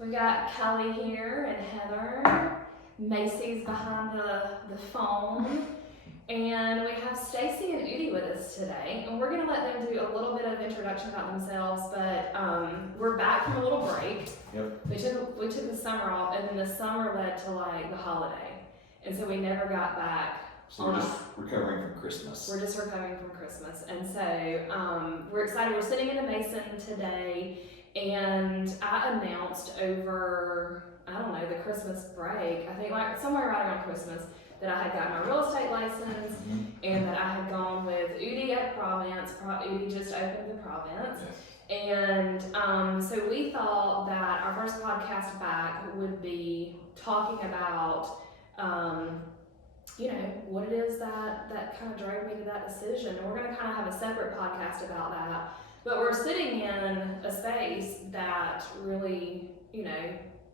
We got Kelly here and Heather. Macy's behind the phone. And we have Stacey and Udi with us today. And we're going to let them do a little bit of introduction about themselves, but we're back from a little break. Yep. We took the summer off, and then the summer led to like the holiday. And so we never got back. So we're just recovering from Christmas. We're just recovering from Christmas. And so we're excited. We're sitting in a Mason today, and I announced over, I don't know, the Christmas break, I think like somewhere right around Christmas, that I had gotten my real estate license and that I had gone with Udi at Province. Udi just opened the Province. Yes. And so we thought that our first podcast back would be talking about what it is that kind of drove me to that decision. And we're going to kind of have a separate podcast about that. But we're sitting in a space that really,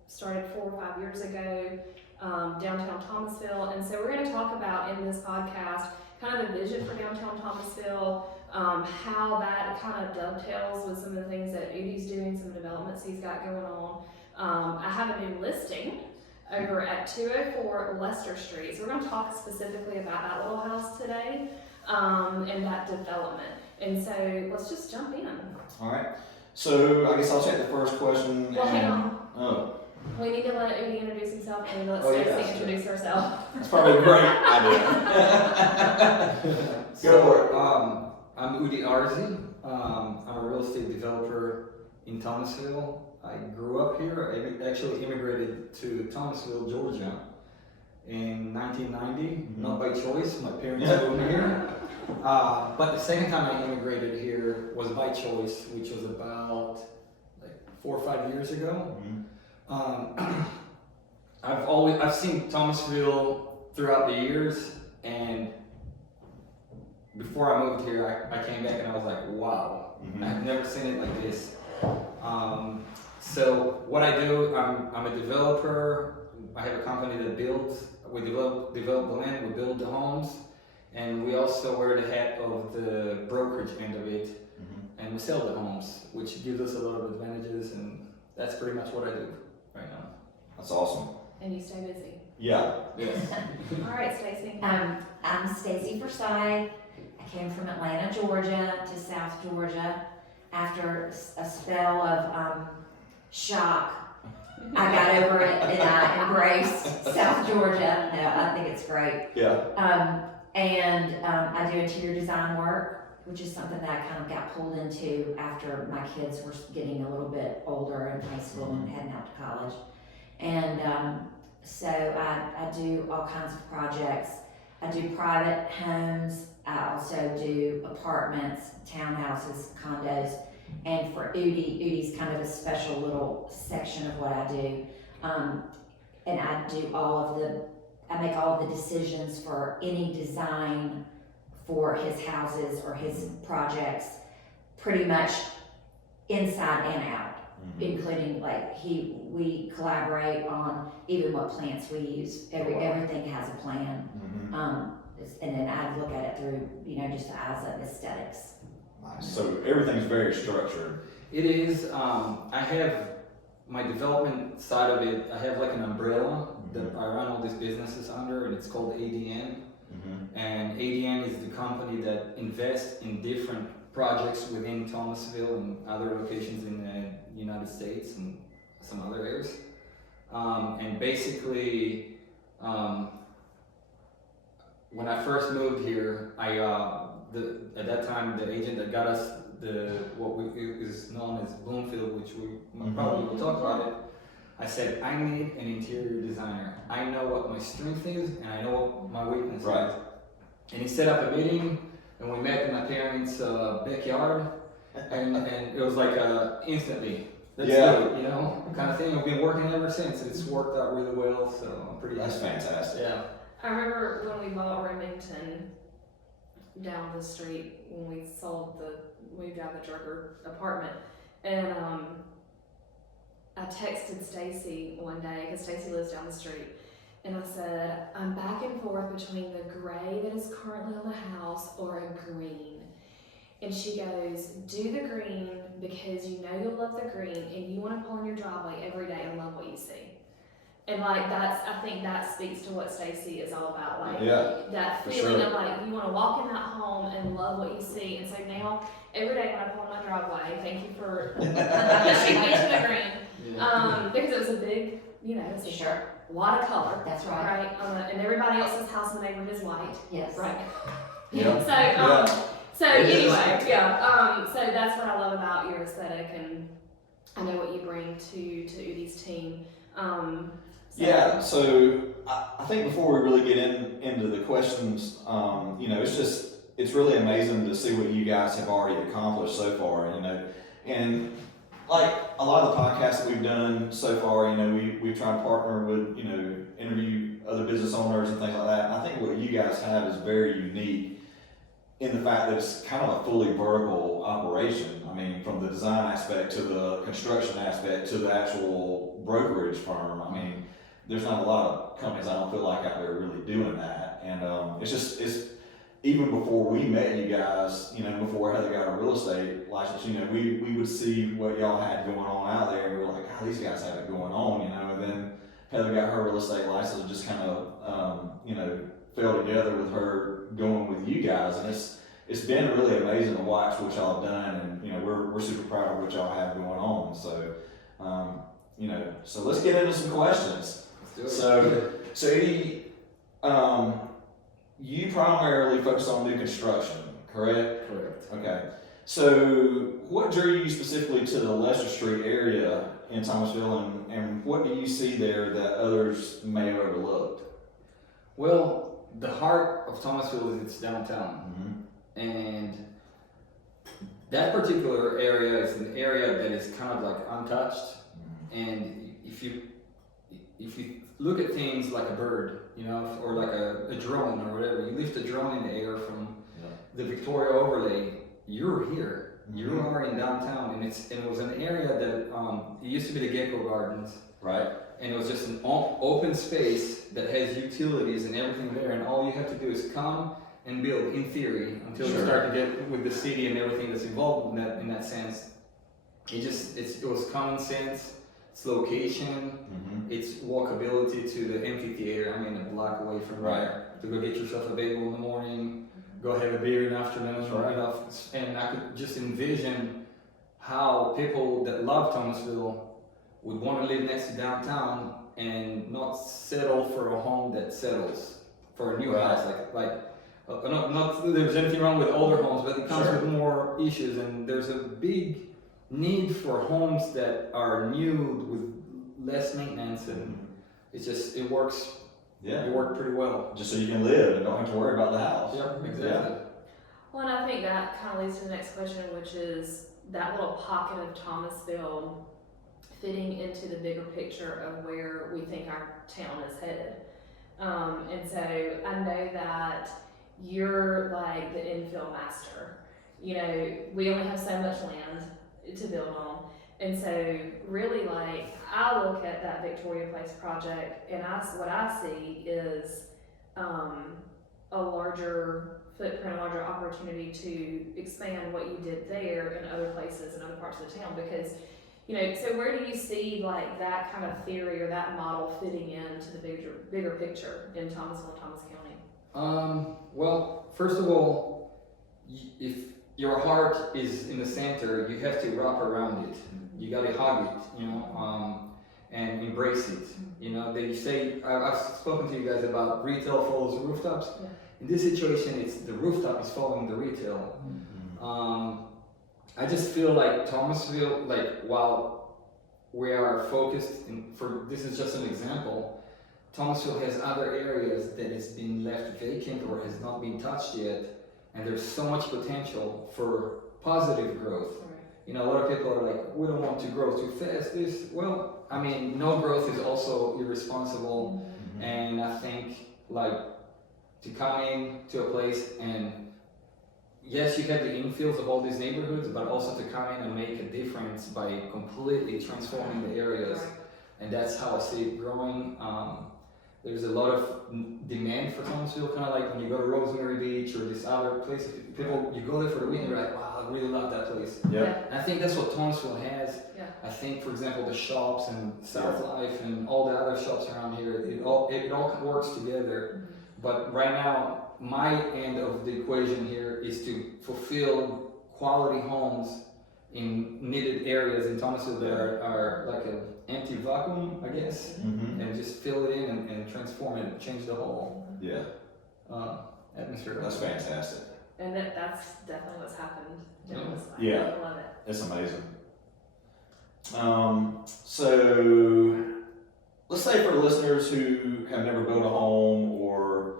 started 4 or 5 years ago, downtown Thomasville. And so we're going to talk about in this podcast kind of the vision for downtown Thomasville, how that kind of dovetails with some of the things that Udi's doing, some developments he's got going on. I have a new listing over at 204 Leicester Street. So we're going to talk specifically about that little house today and that development. And so let's just jump in. All right. So I guess I'll take the first question. Well, hang on. Oh. We need to let Udi introduce himself and let Stacey introduce herself. That's probably a great idea. Go for it. I'm Udi Arzi. I'm a real estate developer in Thomasville. I grew up here. I actually immigrated to Thomasville, Georgia in 1990, not by choice. My parents moved me here. But the second time I immigrated here was by choice, which was about 4 or 5 years ago. I've seen Thomasville throughout the years, and before I moved here, I came back and I was like, wow, I've never seen it like this. So what I do, I'm a developer. I have a company that we develop the land, we build the homes, and we also wear the hat of the brokerage end of it, and we sell the homes, which gives us a lot of advantages, and that's pretty much what I do right now. That's awesome. And you stay busy. Yeah. Yes. All right, Stacey. I'm Stacey Forsyth. I came from Atlanta, Georgia to South Georgia after a spell of shock. I got over it and I embraced South Georgia. No, I think it's great. Yeah. I do interior design work, which is something that I kind of got pulled into after my kids were getting a little bit older in high school and heading out to college. And so I do all kinds of projects. I do private homes. I also do apartments, townhouses, condos. And for Udi's kind of a special little section of what I do. And I do I make all of the decisions for any design for his houses or his projects, pretty much inside and out, including we collaborate on even what plants we use. Everything has a plan. And then I look at it through, just the eyes of aesthetics. Nice. So everything's very structured. It is. I have my development side of it. I have like an umbrella that I run all these businesses under, and it's called ADN. And ADN is the company that invests in different projects within Thomasville and other locations in the United States and some other areas. And basically, when I first moved here, at that time the agent that got us what is known as Bloomfield, which we probably will talk about it. I said, I need an interior designer. I know what my strength is and I know what my weakness is. And he set up a meeting and we met in my parents' backyard, and it was like instantly. Let's do it, kind of thing. We've been working ever since. It's worked out really well, so I'm pretty. That's fantastic. Yeah. I remember when we bought Remington down the street when we moved out of the Drucker apartment, and I texted Stacey one day because Stacey lives down the street, and I said, I'm back and forth between the gray that is currently on the house or a green. And she goes, do the green because you know you'll love the green and you want to pull in your driveway every day and love what you see. And like I think that speaks to what Stacey is all about. Like that feeling of like you want to walk in that home and love what you see. And so now every day when I pull in my driveway, thank you for pushing me to the green. Because it was a big, it's a lot of color. That's right. Right. And everybody else's house in the neighborhood is white. Yes. Right. Yeah. So anyway, so that's what I love about your aesthetic, and I know what you bring to Udi's team. So I think before we really get into the questions, it's really amazing to see what you guys have already accomplished so far, and like a lot of the podcasts that we've done so far, we try to partner with, interview other business owners and things like that. And I think what you guys have is very unique in the fact that it's kind of a fully vertical operation. I mean, from the design aspect to the construction aspect to the actual brokerage firm. I mean, there's not a lot of companies I don't feel like out there really doing that. And it's even before we met you guys, before Heather got a real estate license, we would see what y'all had going on out there, and we were like, oh, these guys have it going on, and then Heather got her real estate license and just kind of, fell together with her going with you guys, and it's been really amazing to watch what y'all have done, and we're super proud of what y'all have going on. So, so let's get into some questions. So Udi, you primarily focus on new construction, correct? Correct. Okay. So what drew you specifically to the Leicester Street area in Thomasville, and what do you see there that others may have overlooked? Well, the heart of Thomasville is its downtown, and that particular area is an area that is kind of like untouched. And if you look at things like a bird, or like a drone or whatever, you lift a drone in the air from the Victoria overlay, you're here. You are in downtown, and it was an area that it used to be the Gecko Gardens, right? And it was just an open space that has utilities and everything there, and all you have to do is come and build, in theory, until you start to get with the city and everything that's involved in that sense. It was common sense. It's location, it's walkability to the amphitheater. I mean, a block away from there, to go get yourself a bagel in the morning, go have a beer in the afternoon, and I could just envision how people that love Thomasville would want to live next to downtown and not settle for a home that settles for a new house. Not that there's anything wrong with older homes, but it comes with more issues, and there's a big need for homes that are new with less maintenance, and it works. Yeah, it worked pretty well. Just so you can live and don't have to worry about the house. Yep, exactly. Yeah. Well, and I think that kind of leads to the next question, which is that little pocket of Thomasville fitting into the bigger picture of where we think our town is headed. And so I know that you're like the infill master. We only have so much land to build on. And so really, like, I look at that Victoria Place project, and what I see is a larger footprint, a larger opportunity to expand what you did there in other places and other parts of the town, because so where do you see like that kind of theory or that model fitting into the bigger picture in Thomasville and Thomas County? Well, first of all, if your heart is in the center, you have to wrap around it. You got to hug it, and embrace it. They say, I've spoken to you guys about retail follows rooftops. Yeah. In this situation, it's the rooftop is following the retail. I just feel like Thomasville, while we are focused this is just an example, Thomasville has other areas that has been left vacant or has not been touched yet, and there's so much potential for positive growth. Right. A lot of people are like, we don't want to grow too fast. No growth is also irresponsible, and I think to come into a place and yes, you have the infills of all these neighborhoods, but also to come in and make a difference by completely transforming the areas. And that's how I see it growing. there's a lot of demand for Thomasville, kind of like when you go to Rosemary Beach or this other place. People, you go there for the weekend, you're like, wow, I really love that place. Yeah. And I think that's what Thomasville has. Yeah. I think, for example, the shops and Southlife and all the other shops around here, it all works together. Mhm. But right now, my end of the equation here is to fulfill quality homes in needed areas in Thomasville that are like an empty vacuum, I guess, Mm-hmm. and just fill it in and transform it, change the whole Yeah, atmosphere. that's fantastic. And that's definitely what's happened. Yeah. I love it. It's amazing. So let's say for listeners who have never built a home or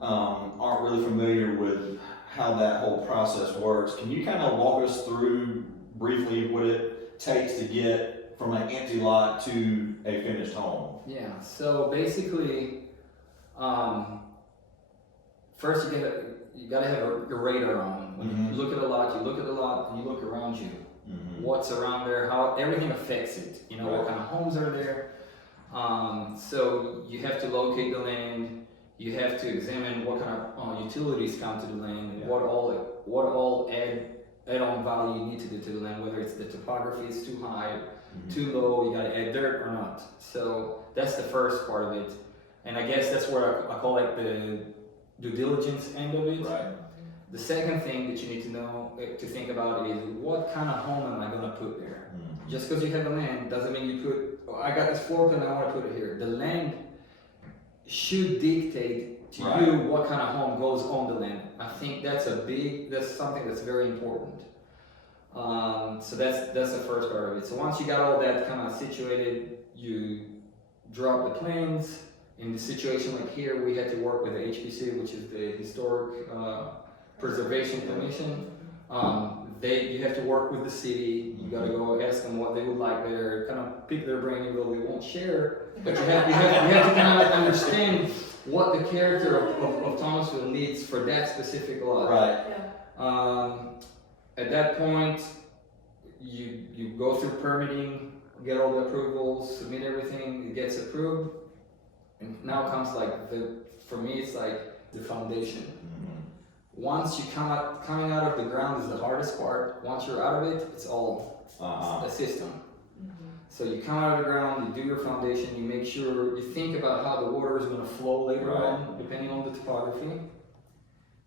aren't really familiar with how that whole process works, can you kind of walk us through briefly what it takes to get from an empty lot to a finished home? Yeah, so basically, first you gotta have your radar on. When Mhm. you look at a lot, and you look around you. Mm-hmm. What's around there, how everything affects it. You know, what Right. kind of homes are there. So you have to locate the land. You have to examine what kind of utilities come to the land, and Yeah. what all add-on value you need to do to the land. Whether it's the topography is too high, Mm-hmm. too low, you gotta add dirt or not. So that's the first part of it, and I guess that's where I call it the due diligence end of it. Right. The second thing that you need to know, to think about is what kind of home am I gonna put there? Mm-hmm. Just because you have a land doesn't mean you I got this floor plan, I want to put it here. The land should dictate to Right. you what kind of home goes on the land. I think that's something that's very important. So that's the first part of it. So once you got all that kind of situated, you drop the plans. In the situation like here, we had to work with the HPC, which is the Historic Preservation Commission. You have to work with the city. You got to go ask them what they would like there. Kind of pick their brain, even though they won't share. But you have to kind of understand what the character of Thomasville needs for that specific lot. Right. Yeah. At that point, you go through permitting, get all the approvals, submit everything. It gets approved, and now comes like for me, it's like the foundation. Mm-hmm. Once you coming out of the ground is the hardest part. Once you're out of it, it's all Uh-huh. a system. Mm-hmm. So you come out of the ground, you do your foundation, you make sure, you think about how the water is going to flow later Right. on, depending on the topography.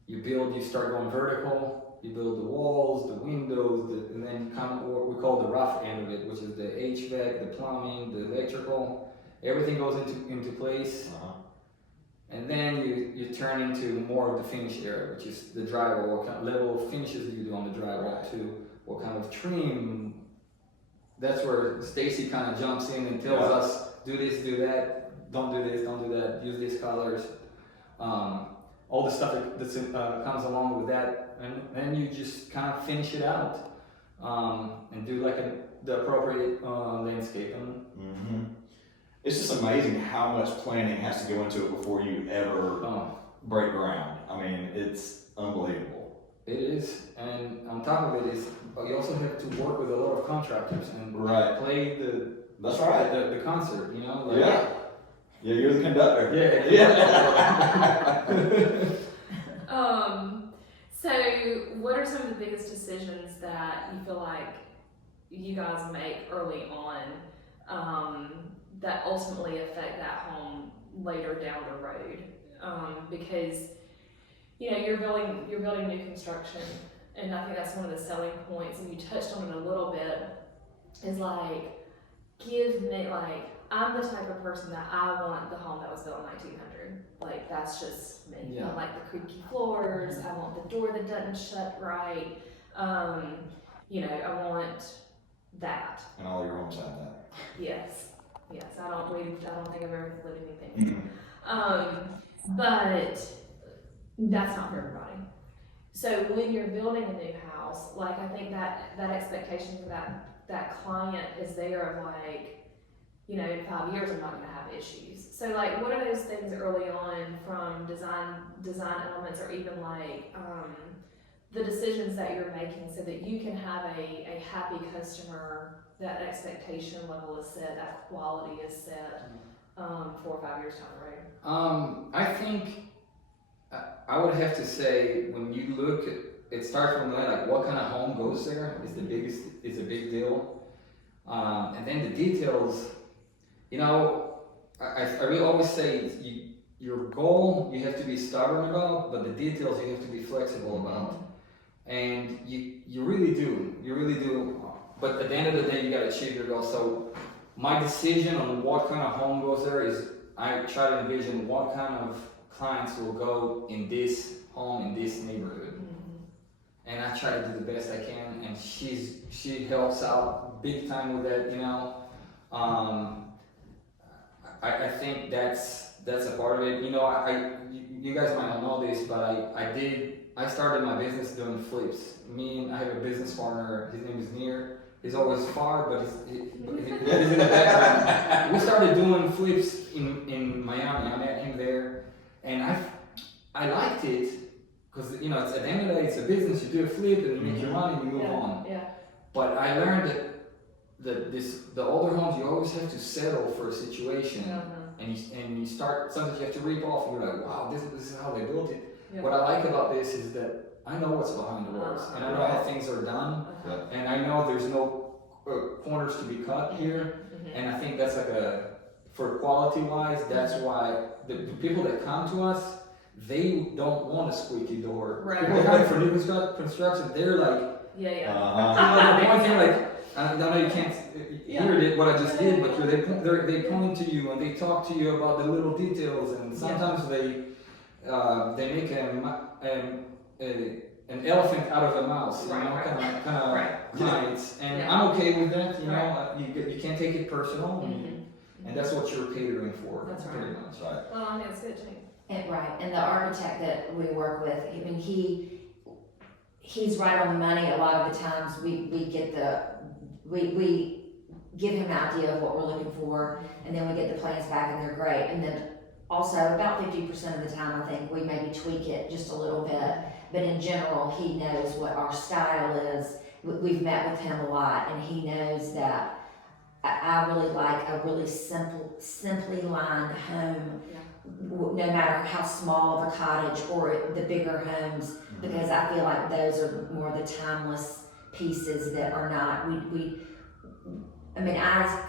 You start going vertical, you build the walls, the windows, and then come what we call the rough end of it, which is the HVAC, the plumbing, the electrical. Everything goes into place. Uh-huh. And then you turn into more of the finish area, which is the drywall. What kind of level of finishes do you do on the drywall Right. too? What kind of trim? That's where Stacey kind of jumps in and tells Yeah. us, do this, do that, don't do this, don't do that, use these colors. All the stuff that comes along with that. And then you just kind of finish it out and do like the appropriate landscaping. Mm-hmm. It's just amazing how much planning has to go into it before you ever break ground. I mean, it's unbelievable. It is, and on top of it is you also have to work with a lot of contractors and Right. play That's right. the concert, you know? Like, Yeah. Yeah, you're the conductor. Yeah. So what are some of the biggest decisions that you feel like you guys make early on that ultimately affect that home later down the road? Because you're building new construction, and I think that's one of the selling points, and you touched on it a little bit, is like, give me, like, I'm the type of person that I want the home that was built in 1900. Like, that's just me. Yeah. I like the creaky floors. I want the door that doesn't shut right. I want that. And all your homes have that. Yes. I don't think I've ever lived anything. Mm-hmm. But that's not for everybody. So when you're building a new house, like, I think that expectation for that client is there of like, in 5 years I'm not going to have issues. So like, what are those things early on from design elements, or even like the decisions that you're making so that you can have a happy customer, that expectation level is set, that quality is set, 4 or 5 years down the road? I think I would have to say when you look at it, starts from like what kind of home goes there is a big deal, and then the details. You know, I really always say your goal you have to be stubborn about, but the details you have to be flexible about, and you really do. But at the end of the day, you got to achieve your goal. So my decision on what kind of home goes there is I try to envision what kind of clients will go in this home in this neighborhood, and I try to do the best I can. And she helps out big time with that. You know, I think that's a part of it. You know, you guys might not know this, but I started my business doing flips. I have a business partner. His name is Nir. He's always far, but he's in the background. We started doing flips in Miami. I met him there, and I liked it because you know it's at the end of the day it's a business. You do a flip and you make your money and you move on. Yeah. But I learned that the older homes you always have to settle for a situation, and you start sometimes you have to rip off. And you're like, wow, this is how they built it. Yeah. What I like about this is that I know what's behind the walls, and I know how things are done, and I know there's no corners to be cut here, and I think that's for quality wise, that's why the people that come to us, they don't want a squeaky door. Right. People that come for new construction, they're like, yeah. The one thing like, I know you can't hear what I just did, but they point to you and they talk to you about the little details, and sometimes they make an elephant out of a mouse, kind of clients, and I'm okay with that. You know, you can't take it personal, and that's what you're catering for. That's pretty much. Right. Well, I think it's good too. And the architect that we work with, I mean, he's right on the money. A lot of the times we give him an idea of what we're looking for, and then we get the plans back, and they're great. And then also about 50% of the time, I think we maybe tweak it just a little bit. But in general, he knows what our style is. We've met with him a lot, and he knows that I really like a really simply lined home, no matter how small the cottage or the bigger homes, because I feel like those are more the timeless pieces that are not,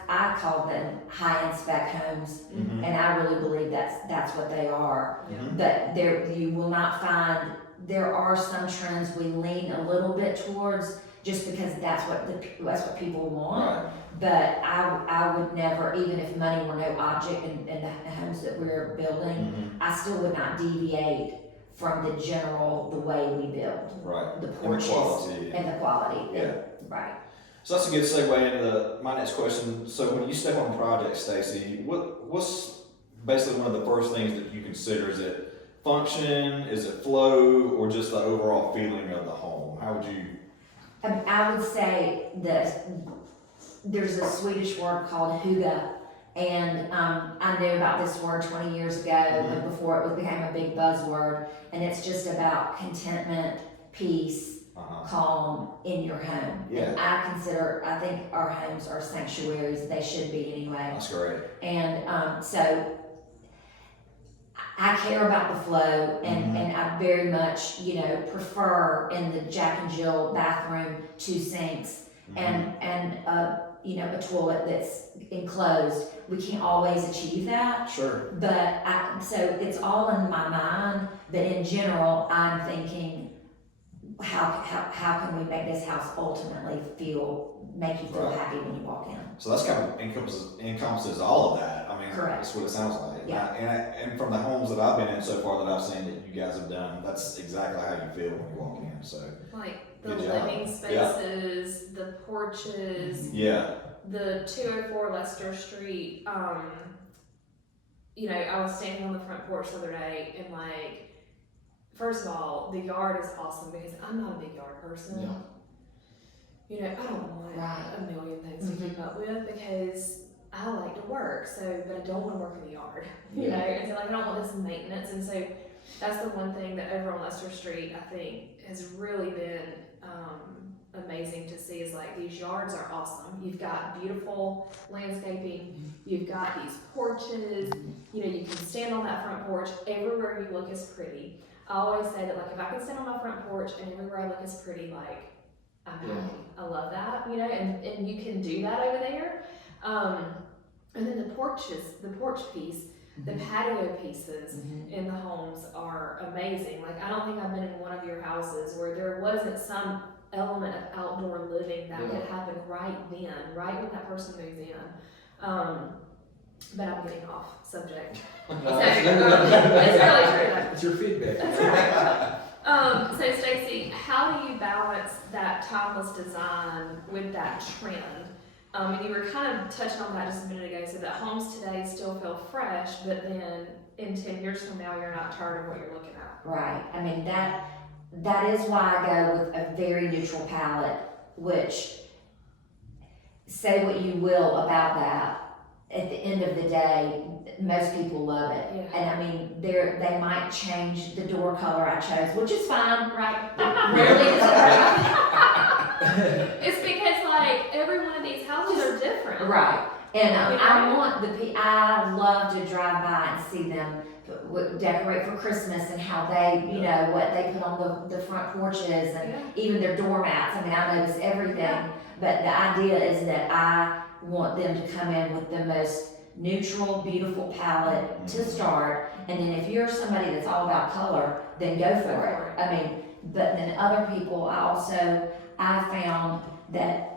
I call them high-end spec homes, and I really believe that's what they are. But you will not find, there are some trends we lean a little bit towards just because that's what people want. Right. But I would never, even if money were no object in the homes that we're building, I still would not deviate from the way we build. Right. The porches and the quality. Yeah. Right. So that's a good segue into my next question. So when you step on a project, Stacey, what's basically one of the first things that you consider? Is it function, is it flow, or just the overall feeling of the home? How would you? I would say that there's a Swedish word called hygge, and I knew about this word 20 years ago before it became a big buzzword, and it's just about contentment, peace, calm in your home. Yeah. And I think our homes are sanctuaries. They should be anyway. That's great. And so I care about the flow, and I very much, prefer in the Jack and Jill bathroom 2 sinks and a toilet that's enclosed. We can't always achieve that. Sure. But so it's all in my mind, but in general, I'm thinking, how can we make this house ultimately make you feel happy when you walk in? So that's kind of encompasses all of that. I mean, correct. That's what it sounds like. Yeah. And from the homes that I've been in so far that I've seen that you guys have done, that's exactly how you feel when you walk in. So like the good job. living spaces, the porches, the 204 Leicester Street. I was standing on the front porch the other day, and first of all, the yard is awesome because I'm not a big yard person. Yeah. I don't want a million things to keep up with because I like to work, but I don't want to work in the yard, and so I don't want this maintenance, and so that's the one thing that over on Leicester Street I think has really been amazing to see is like these yards are awesome. You've got beautiful landscaping, you've got these porches, you know, you can stand on that front porch, everywhere you look is pretty. I always say that like if I can stand on my front porch and everywhere I look is pretty, like I'm happy. I love that, you know, and you can do that over there. And then the porch piece, the patio pieces in the homes are amazing. Like I don't think I've been in one of your houses where there wasn't some element of outdoor living that could happen right then, right when that person moves in. But I'm getting off subject. So, it's really true. It's your feedback. So Stacey, how do you balance that timeless design with that trend? And you were kind of touching on that just a minute ago, so that homes today still feel fresh, but then in 10 years from now, you're not tired of what you're looking at. Right. I mean, that is why I go with a very neutral palette, which, say what you will about that, at the end of the day, most people love it. Yeah. And I mean, they might change the door color I chose, which is fine. Right. Rarely is it right. It's because like every one of these houses are different. Right. And You know? I love to drive by and see them decorate for Christmas and how they, you know, what they put on the front porches and even their doormats. I mean, I notice everything. Yeah. But the idea is that I want them to come in with the most neutral, beautiful palette to start. And then if you're somebody that's all about color, then go for it. I mean, but then other people, I found that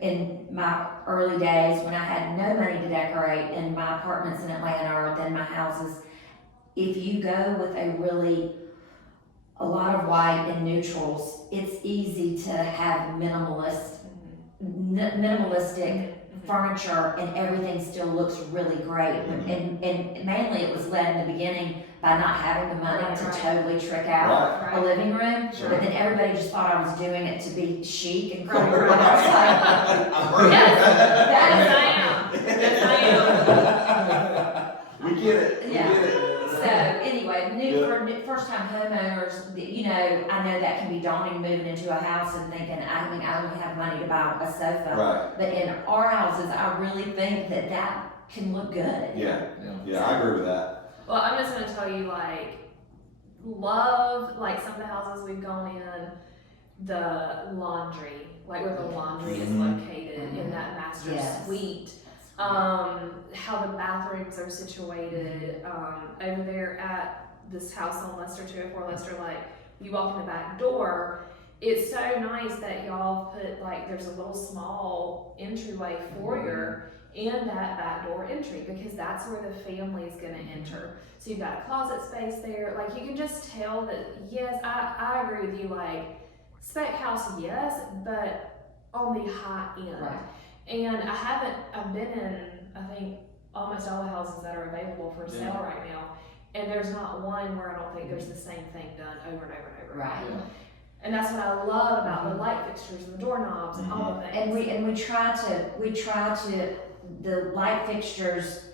in my early days when I had no money to decorate in my apartments in Atlanta or then my houses, if you go with a lot of white and neutrals, it's easy to have minimalistic furniture and everything still looks really great. And mainly it was led in the beginning by not having the money to totally trick out a living room. Sure. But then everybody just thought I was doing it to be chic and cool. Right. And I was like, I'm hurt. Yes, I am. We get it. We Yeah. get it. so anyway, for first-time homeowners, you know, I know that can be daunting moving into a house and thinking, I only have money to buy a sofa. Right. But in our houses, I really think that can look good. Yeah, I agree with that. Well, I'm just gonna tell you, like, love, like some of the houses we've gone in, the laundry, like where the laundry is located in that master suite. How the bathrooms are situated, over there at this house on Lester, 204 Lester, like, you walk in the back door, it's so nice that y'all put, like, there's a little small entryway foyer in that back door entry, because that's where the family is gonna enter. So you've got a closet space there, like, you can just tell that, yes, I agree with you, like, spec house, yes, but on the high end. Right. And I've been in, I think, almost all the houses that are available for sale right now, and there's not one where I don't think there's the same thing done over and over and over. Right. Yeah. And that's what I love about the light fixtures and the doorknobs and all the things. And we try to the light fixtures.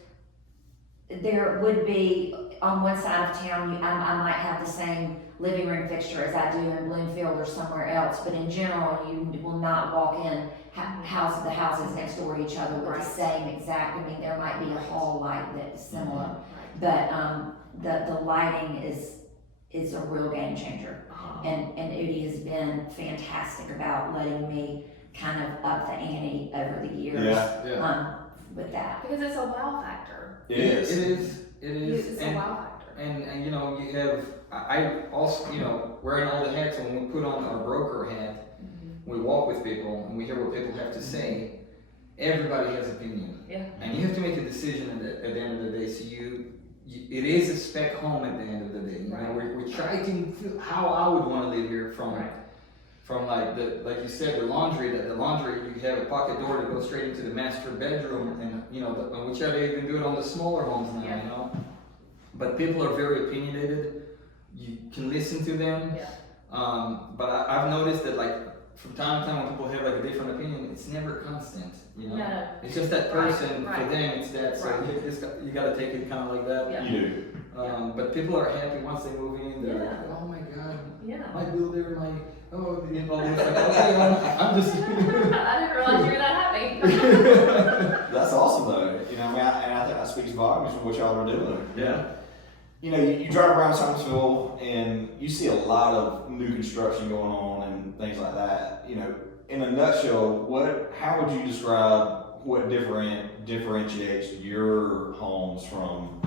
There would be on one side of town, I might have the same living room fixture as I do in Bloomfield or somewhere else, but in general, you will not walk in the houses next door to each other with the same exact. I mean, there might be a hall light that is similar, but the lighting is a real game changer. And Udi has been fantastic about letting me kind of up the ante over the years with that. Because it's a wow factor. It is. It's a wow factor. And you know, you have, I also, you know, wearing all the hats, when we put on our broker hat, we walk with people and we hear what people have to say. Everybody has opinion. Yeah. And you have to make a decision at the end of the day. So it is a spec home at the end of the day. You know, we try to feel how I would want to live here from like you said, the laundry, you have a pocket door to go straight into the master bedroom, and you know, we try to even do it on the smaller homes now, you know. But people are very opinionated. You can listen to them. Yeah. But I've noticed that, like, from time to time when people have like a different opinion, it's never constant, you know. No. It's just that person, Right. for them it's that, so you gotta take it kind of like that. Yeah. You do. But people are happy once they move in. They're like, oh my god, Yeah. my builder, oh, you know, it's like, okay, I'm just. I didn't realize you were that happy. That's awesome though. You know, I mean, and I think that speaks volumes of what y'all are doing. Yeah. You know, you drive around Summersville and you see a lot of new construction going on and things like that. You know, in a nutshell, how would you describe what differentiates your homes from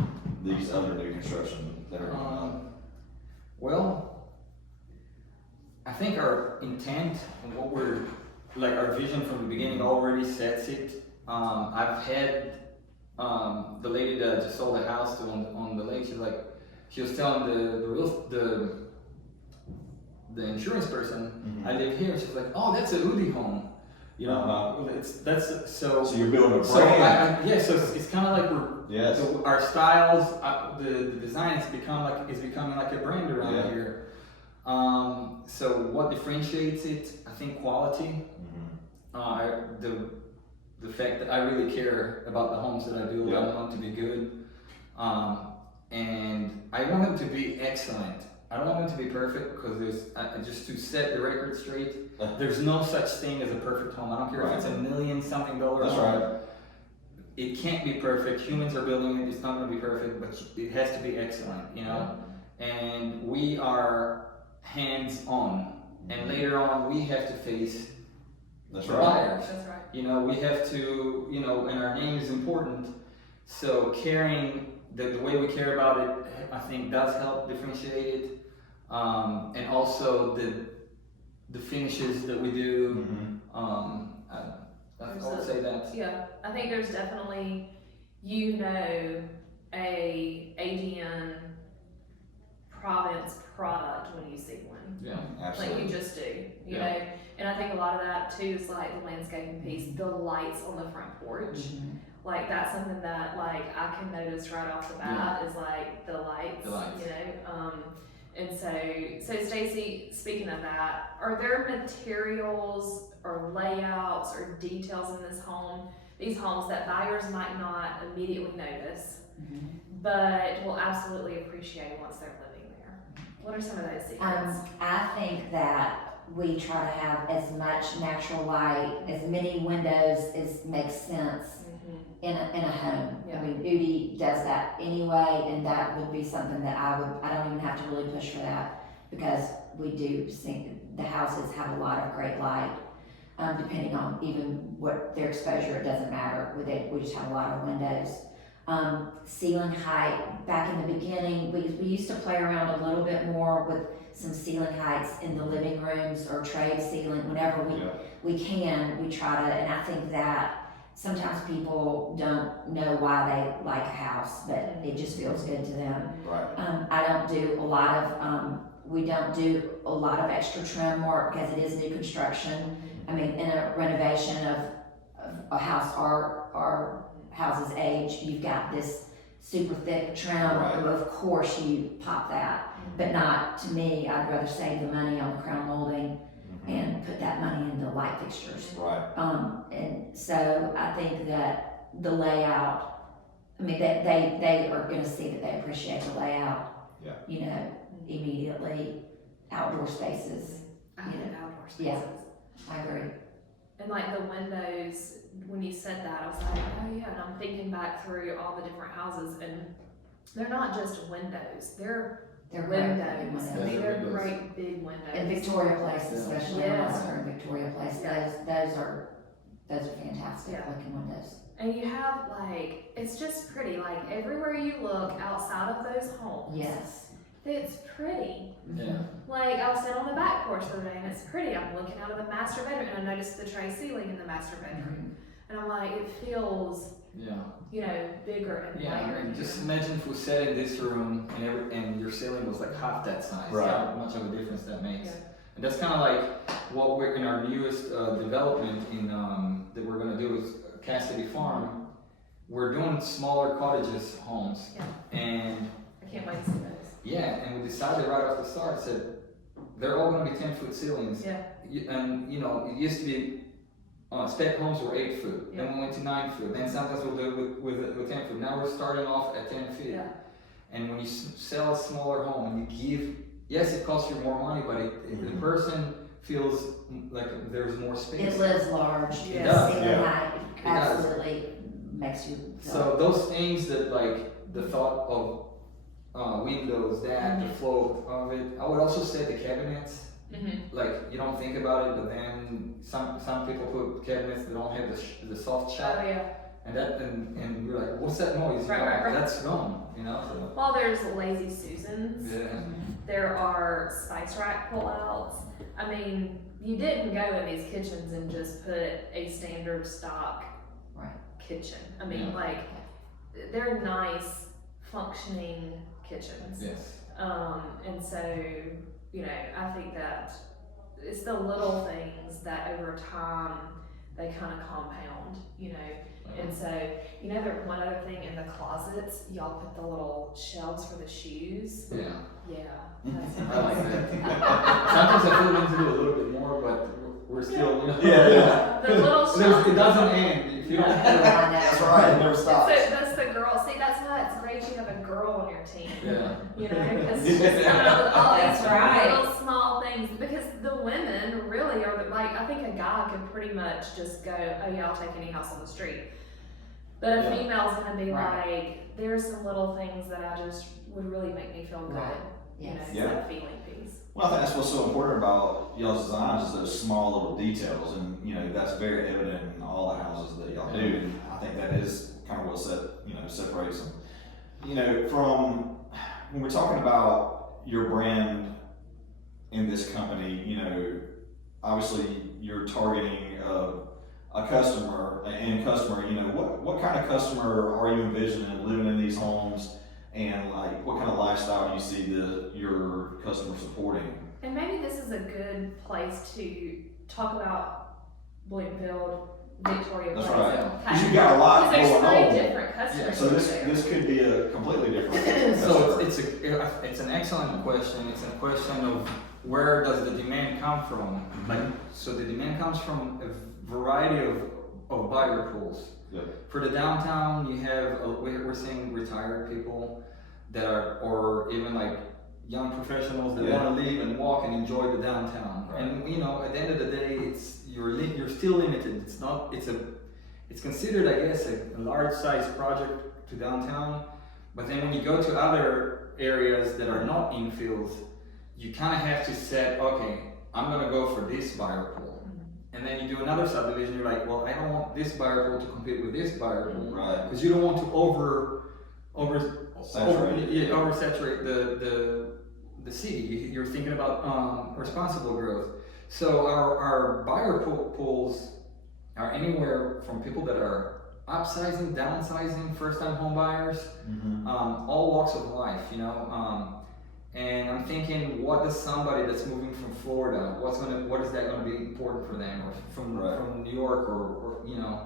these other new construction that are going on? Well, I think our intent and what we're like, our vision from the beginning already sets it. I've had the lady that just sold the house on the lake. She was telling the insurance person, I live here. She's like, oh, that's a Udi home. You know, So you're building a brand. So it's kind of like we're our styles, the design is becoming like a brand around here. So what differentiates it? I think quality. The fact that I really care about the homes that I do. I want them to be good, and I want them to be excellent. I don't want them to be perfect because just to set the record straight, there's no such thing as a perfect home. I don't care if it's $1 million something dollars. That's right. It can't be perfect. Humans are building it. It's not going to be perfect, but it has to be excellent. You know, and we are hands-on, and later on we have to face That's the right. buyers. That's right. You know, we have to, you know, and our name is important. So caring, the way we care about it, I think does help differentiate it. And also the finishes that we do. I would say that. Yeah, I think there's definitely, you know, a ADN Province product when you see one. Yeah, absolutely. Like you just do, you know. And I think a lot of that too is like the landscaping piece, the lights on the front porch. Like that's something that like I can notice right off the bat is like the lights. You know. And so Stacey, speaking of that, are there materials or layouts or details in these homes that buyers might not immediately notice, but will absolutely appreciate once they're living there? What are some of those secrets? I think that we try to have as much natural light, as many windows as makes sense in a home. I mean, Udi does that anyway, and that would be something that I don't even have to really push for that, because we do think the houses have a lot of great light. Depending on even what their exposure, it doesn't matter. We just have a lot of windows. Ceiling height, back in the beginning, we used to play around a little bit more with some ceiling heights in the living rooms or trade ceiling. Whenever we can, we try to, and I think that sometimes people don't know why they like a house, but it just feels good to them. We don't do a lot of extra trim work because it is new construction. I mean, in a renovation of a house, our house's age, you've got this super thick trim. Of course you pop that, but not to me. I'd rather save the money on the crown molding and put that money into light fixtures. And so I think that the layout, I mean, they are going to see that they appreciate the layout. You know, immediately. Outdoor spaces. I hate outdoor spaces. Yeah, I agree. And like the windows, when you said that, I was like, oh yeah, and I'm thinking back through all the different houses, and they're not just windows, they're windows. I mean, they're great big windows. In Victoria Place, especially in Victoria Place, those are fantastic looking windows. And you have like, it's just pretty, like everywhere you look outside of those homes. It's pretty. Like I was sitting on the back porch the other day and it's pretty. I'm looking out of the master bedroom and I noticed the tray ceiling in the master bedroom. And I'm like, it feels, you know, bigger and lighter. And just imagine if we sat in this room and your ceiling was like half that size. How much of a difference that makes. And that's kind of like what we're in our newest development in that we're going to do is Cassidy Farm. We're doing smaller cottages, homes, and I can't wait to see those. And we decided right off the start, said they're all going to be 10-foot ceilings. And you know, it used to be spec homes were 8 foot, then we went to 9 foot, then sometimes we'll do it with 10 foot. Now we're starting off at 10 feet. And when you sell a smaller home and you give, yes, it costs you more money, but the person feels like there's more space. It lives large. It does, Ceiling yeah. height absolutely makes you feel. So those things that like the thought of windows, that the flow of it. I would also say the cabinets. Like you don't think about it, but then some people put cabinets that don't have the soft Oh shut, yeah. and you're like, what's that noise? Right. That's gone, you know. So, Well, there's Lazy Susans. yeah. There are spice rack pullouts. I mean, you didn't go in these kitchens and just put a standard stock Right. kitchen. I mean, Yeah. like, they're nice, functioning kitchens. Yes. And so, you know, I think that it's the little things that over time they kind of compound, you know. And so, you know, one other thing in the closets, y'all put the little shelves for the shoes. Yeah. Yeah. That's I like that. Sometimes I feel we need to do a little bit more, but we're still, you know. Yeah. The little shelves. It doesn't end if you don't. That's right, it never stops. So that's the girl. See, that's why it's great you have a girl on your team. Yeah. You know, because it's just kind of all these That's right. little small things. Because the women really are like, I think a guy could pretty much just go, oh yeah, I'll take any house on the street. But a Yeah. female's gonna be Right. like, there's some little things that I just would really make me feel good. Right. You know, Yes. it's Yeah. that feeling piece. Well, I think that's what's so important about y'all's designs is those small little details, and you know that's very evident in all the houses that y'all do. And I think that is kind of what separates them. You know, from when we're talking about your brand in this company, you know, obviously you're targeting a customer, an end customer. You know, what kind of customer are you envisioning living in these homes? And like, what kind of lifestyle do you see your customer supporting? And maybe this is a good place to talk about Bloomfield, Victoria That's Place. right. Because you've got a lot Because going there's on. three different customers. So there. this could be a completely different. So it's an excellent question. It's a question of where does the demand come from? Like, so the demand comes from a variety of buyer pools. Yeah. For the downtown, you have we're seeing retired people that are, or even like young professionals that Yeah. want to leave and walk and enjoy the downtown. Right. And you know, at the end of the day, you're still limited. It's considered, I guess, a large size project to downtown. But then when you go to other areas that are not infills, you kind of have to set, okay, I'm gonna go for this buyer pool. And then you do another subdivision, you're like, well, I don't want this buyer pool to compete with this buyer pool. Right. Because you don't want to Saturate. oversaturate the city. You're thinking about responsible growth. So our buyer pools are anywhere from people that are upsizing, downsizing, first-time home buyers, Mm-hmm. all walks of life, you know. And I'm thinking, what does somebody that's moving from Florida, what is that going to be important for them, or from New York, or you know,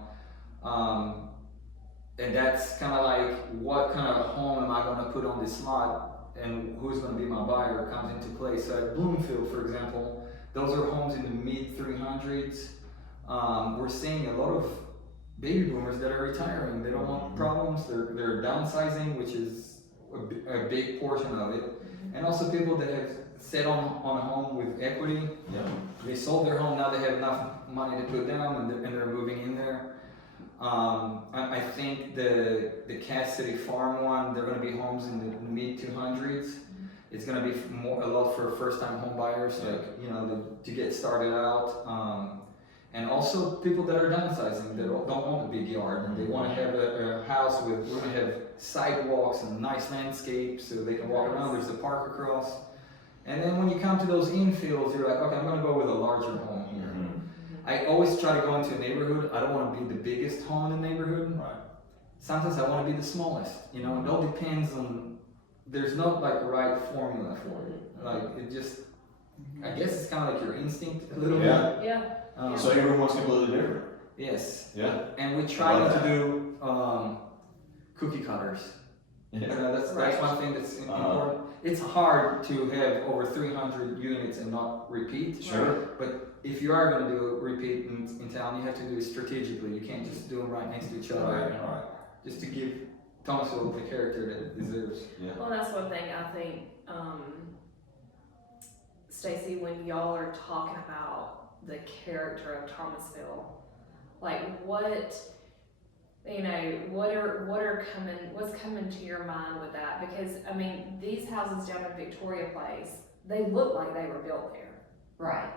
and that's kind of like, what kind of home am I going to put on this lot, and who's going to be my buyer comes into play. So at Bloomfield, for example, those are homes in the mid 300s. We're seeing a lot of baby boomers that are retiring. They don't want problems. They're downsizing, which is a big portion of it. And also people that have set on a home with equity. Yeah. They sold their home, now they have enough money to put down, and they're moving in there. I think the Cass City Farm one, they're going to be homes in the mid 200s. It's going to be a lot for first-time home buyers, like, you know, to get started out. And also people that are downsizing, that don't want a big yard, and they want to have a house with, we're going to have sidewalks and nice landscapes so they can walk around. There's a park across. And then when you come to those infills, you're like, okay, I'm going to go with a larger home here. I always try to go into a neighborhood. I don't want to be the biggest home in the neighborhood. Right. Sometimes I want to be the smallest. You know, it all depends on, there's not like a right formula for it. Like, it just, I guess it's kind of like your instinct a little Yeah. bit. Yeah. So everyone's completely different. Yes. Yeah. And we try I love not to that. do cookie cutters. Yeah. That's Right. one thing that's important. It's hard to have over 300 units and not repeat. Sure. But if you are going to do a repeat in town, you have to do it strategically. You can't just do them right next to each other. Right. Just to give Thomasville the character that it deserves. Yeah. Well, that's one thing I think Stacey, when y'all are talking about the character of Thomasville, like what's coming to your mind with that? Because I mean, these houses down in Victoria Place, they look like they were built there. Right.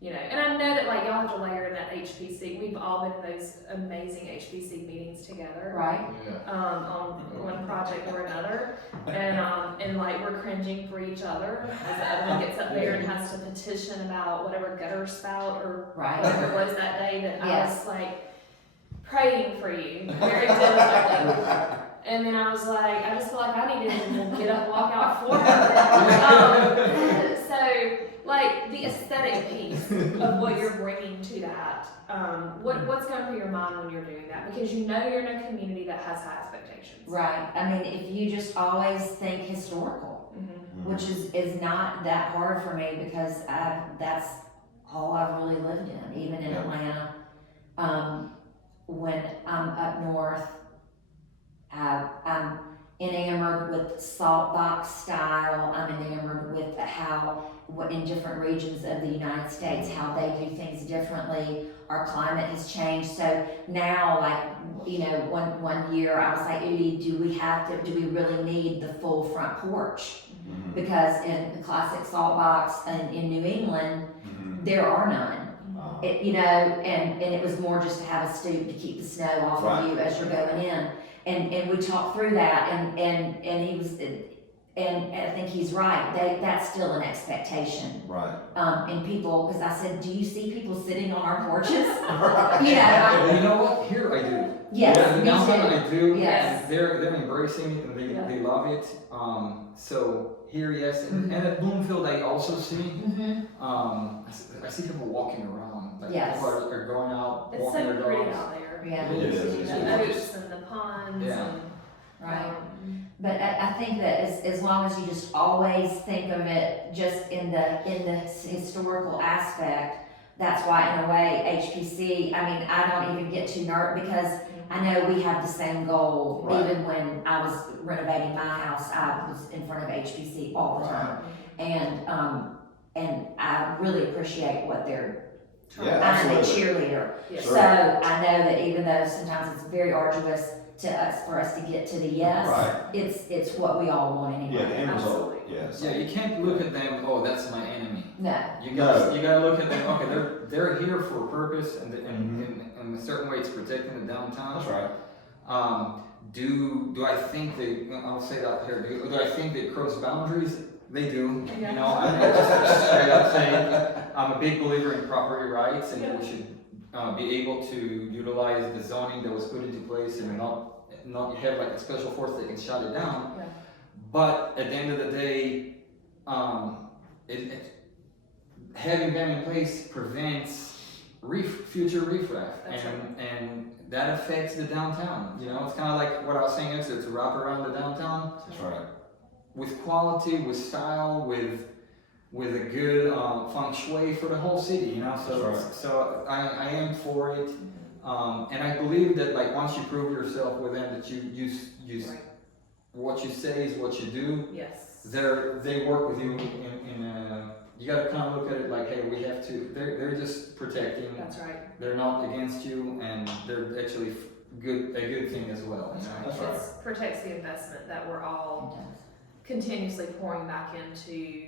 You know, and I know that like y'all have to layer in that HPC. We've all been in those amazing HPC meetings together, Right. on one project or another, and like we're cringing for each other as the other one gets up there and has to petition about whatever gutter spout or Right. whatever it was that day that I Yes. was like praying for you very diligently. And then I was like, I just feel like I need to get up and walk out for her. So, like, the aesthetic piece of what you're bringing to that, what's going through your mind when you're doing that? Because you know you're in a community that has high expectations. Right. I mean, if you just always think historical, Mm-hmm. which is not that hard for me because that's all I've really lived in, even in Atlanta. When I'm up north, I'm enamored with salt box style. I'm enamored with how in different regions of the United States, how they do things differently. Our climate has changed. So now, like, you know, one year I was like, Udi, do we really need the full front porch? Mhm. Because in the classic salt box and in New England, there are none. It, you know, and it was more just to have a stoop to keep the snow off of you as you're going in. And we talked through that, and he was, and I think he's right. That's still an expectation. Right. In people, because I said, do you see people sitting on our porches? You know, Well, you know what? Here I do. Yes, Yeah, me downtown too. I do. Yes. And they're embracing it and they love it. So here, yes, and at Bloomfield I also see. Mm-hmm. I see people walking around. Like Yes. people are going out, It's walking so their pretty dogs. out there. Yeah. It is. The oaks and the ponds. Yeah. And, Right. But I think that as long as you just always think of it just in the historical aspect, that's why in a way HPC, I mean, I don't even get too nervous because I know we have the same goal. Right. Even when I was renovating my house, I was in front of HPC all the time. And I really appreciate what they're trying. Yeah, I'm a absolutely. cheerleader. Yes. Sure. So I know that even though sometimes it's very arduous for us to get to the yes, Right. it's what we all want anyway. Yeah, the end result. Absolutely. Yes. Yeah, you can't look at them. Oh, that's my enemy. No. You gotta look at them. Okay, they're here for a purpose, and in a certain way, it's protecting the downtown. That's right. Do I think I'll say that here. Do I think they cross boundaries? They do. Yeah. You know, I'm just straight up saying I'm a big believer in property rights, and we should be able to utilize the zoning that was put into place, and not have like a special force that can shut it down. Yeah. But at the end of the day, having them in place prevents future riffraff, That's and that affects the downtown. You know, it's kind of like what I was saying earlier, to wrap around the downtown That's right. with quality, with style, with a good feng shui for the whole city. You know, so That's right. so I am for it, and I believe that like once you prove yourself with them, that you Right. what you say is what you do. Yes. They work with you in you got to kind of look at it like, hey, we have to. They're just protecting. That's right. They're not against you, and they're actually a good thing as well. You know? That's right. It protects the investment that we're all continuously pouring back into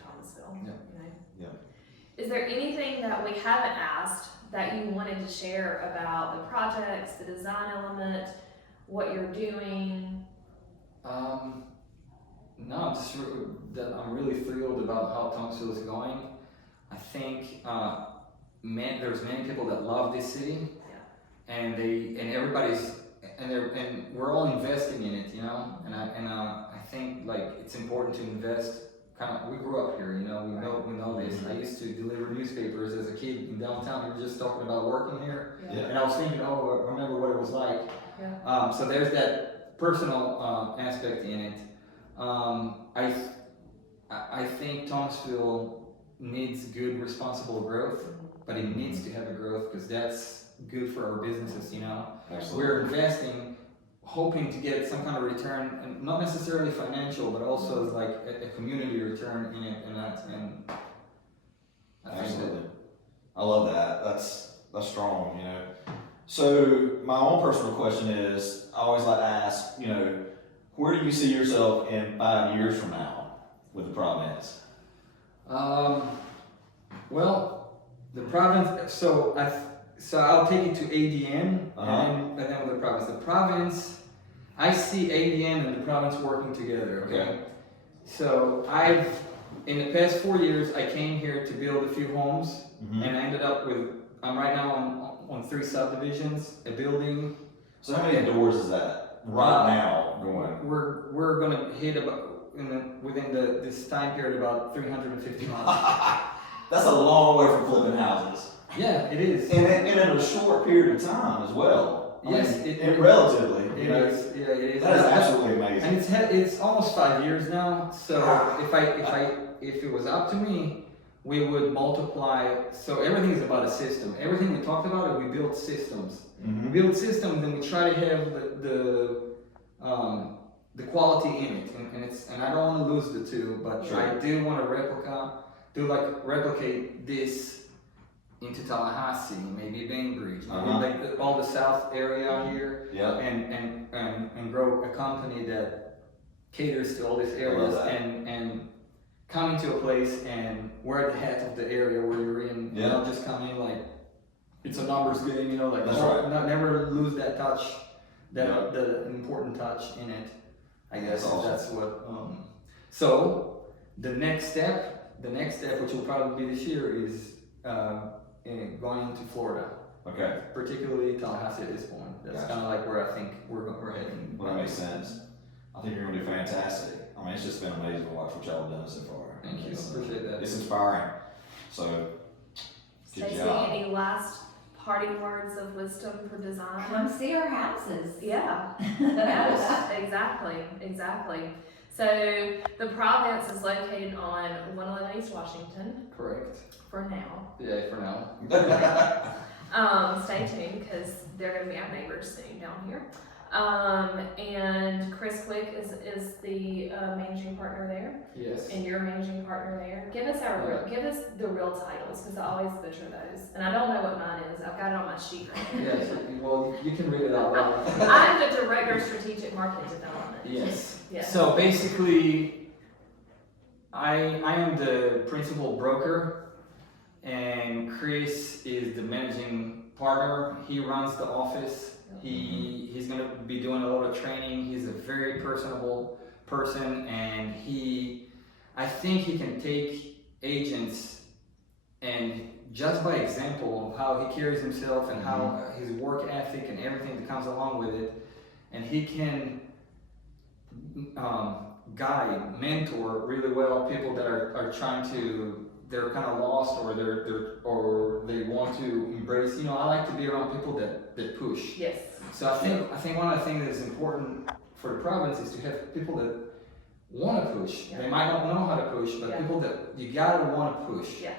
Thomasville. Yeah. You know? Yeah. Is there anything that we haven't asked that you wanted to share about the projects, the design element, what you're doing? No, I'm really thrilled about how Thomasville is going. I think there's many people that love this city, and everybody's and we're all investing in it, you know. And I think like it's important to invest. We grew up here, you know. We know this. I used to deliver newspapers as a kid in downtown. We were just talking about working here, Yeah. and I was thinking, I remember what it was like. Yeah. So there's that personal aspect in it. I think Thomasville needs good, responsible growth, but it needs to have a growth because that's good for our businesses. You know, Absolutely. we're investing. hoping to get some kind of return, and not necessarily financial, but also like a community return in it, and I think Absolutely. I love that. That's strong, you know. So my own personal question is, I always like to ask, you know, where do you see yourself in 5 years from now with the province? Well, the province. So I'll take it to ADN, and then with the province. The province, I see ADN and the province working together. Okay. So in the past 4 years, I came here to build a few homes, and I ended up with. I'm right now on 3 subdivisions, a building. So how many doors is that right now going? We're gonna hit about within this time period about 350 miles. That's a long way from flipping houses. Yeah, it is. And in a short period of time as well. Yes, it relatively. It is. Yeah, it is. That is absolutely amazing. And it's almost 5 years now. So if it was up to me, we would multiply. So everything is about a system. Everything we talked about, we build systems. We build systems, and we try to have the quality in it. And I don't want to lose the two, but sure. I do want to replicate this into Tallahassee, maybe Bainbridge, like all the south area here, and grow a company that caters to all these areas, and come into a place and we're at the head of the area where you're in, not just come in like it's a numbers game, you know, like never lose that touch, the important touch in it. I guess that's what. So the next step, which will probably be this year, is going into Florida. Okay. Particularly Tallahassee at this point. That's kind of like where I think we're heading. Well, that makes sense. I think you're going to do fantastic. I mean, it's just been amazing to watch what y'all have done so far. Thank you. Appreciate that. It's inspiring. So, good Stacey, job. any last parting words of wisdom for design? Come see our houses. Yeah. Yes, exactly. So the province is located on 111 East Washington. Correct. For now. Yeah, for now. Stay tuned because they're going to be our neighbors soon down here. And Chris Quick is the managing partner there. Yes. And you're a managing partner there. Give us the real titles because I always butcher those, and I don't know what mine is. I've got it on my sheet right here. Yes. Well, you can read it out loud. I'm the director of strategic market development. Yes. Yes. So basically, I am the principal broker, and Chris is the managing partner. He runs the office. He's going to be doing a lot of training. He's a very personable person, and I think he can take agents and just by example of how he carries himself and how his work ethic and everything that comes along with it, and he can guide, mentor really well people that are trying to, they're kind of lost, or they want to embrace. You know, I like to be around people that push. Yes. So I think one of the things that is important for the province is to have people that want to push. They might not know how to push, but people that you gotta want to push. Yeah.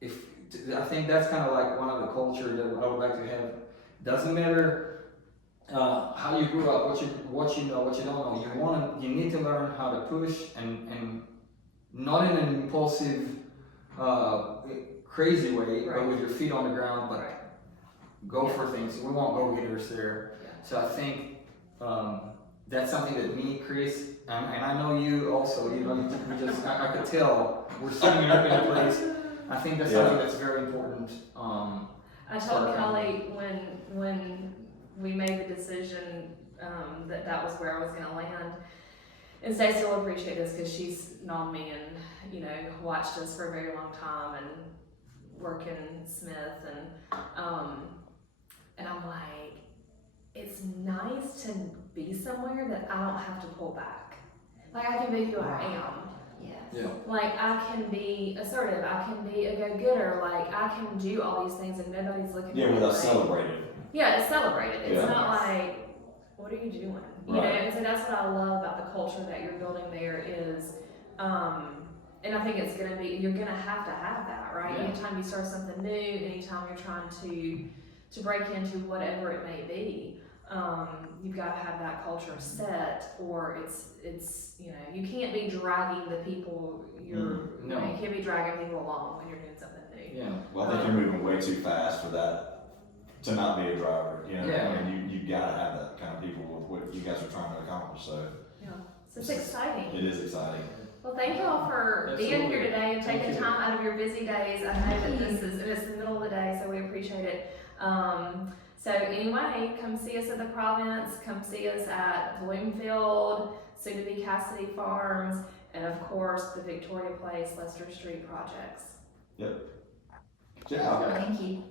I think that's kind of like one of the culture that I would like to have. Doesn't matter how you grew up, what you know, what you don't know. You need to learn how to push, and not in an impulsive, crazy way, but with your feet on the ground. But go for things. We want go-getters there. Yeah. So I think that's something that me, Chris, and I know you also. You know, I could tell we're sitting in a place. I think that's something that's very important. I told Kelly when we made the decision that was where I was going to land. And Stacey will appreciate this because she's known me and watched us for a very long time and working Smith and I'm like, it's nice to be somewhere that I don't have to pull back. Like I can be who I am. Yes. Yeah. Like I can be assertive, I can be a go-getter, like I can do all these things and nobody's looking at me. Yeah, without celebrating. Yeah, it's celebrated. It's not like, what are you doing? You know, and so that's what I love about the culture that you're building there is, and I think it's gonna be, you're gonna have that, right? Yeah. Anytime you start something new, anytime you're trying to break into whatever it may be, you've got to have that culture set, or it's you know, you can't be dragging the people you know, you can't be dragging people along when you're doing something new. Yeah. Well, I think you're moving way too fast for that to not be a driver. You know, Yeah. I mean, you gotta have that kind of people with what you guys are trying to accomplish. So So it's exciting. it is exciting. Well, thank you all for being here today and taking time out of your busy days. I know that it's the middle of the day, so we appreciate it. So anyway, come see us at the Province, come see us at Bloomfield, soon to be Cassidy Farms, and of course the Victoria Place, Lester Street projects. Good job. Thank you.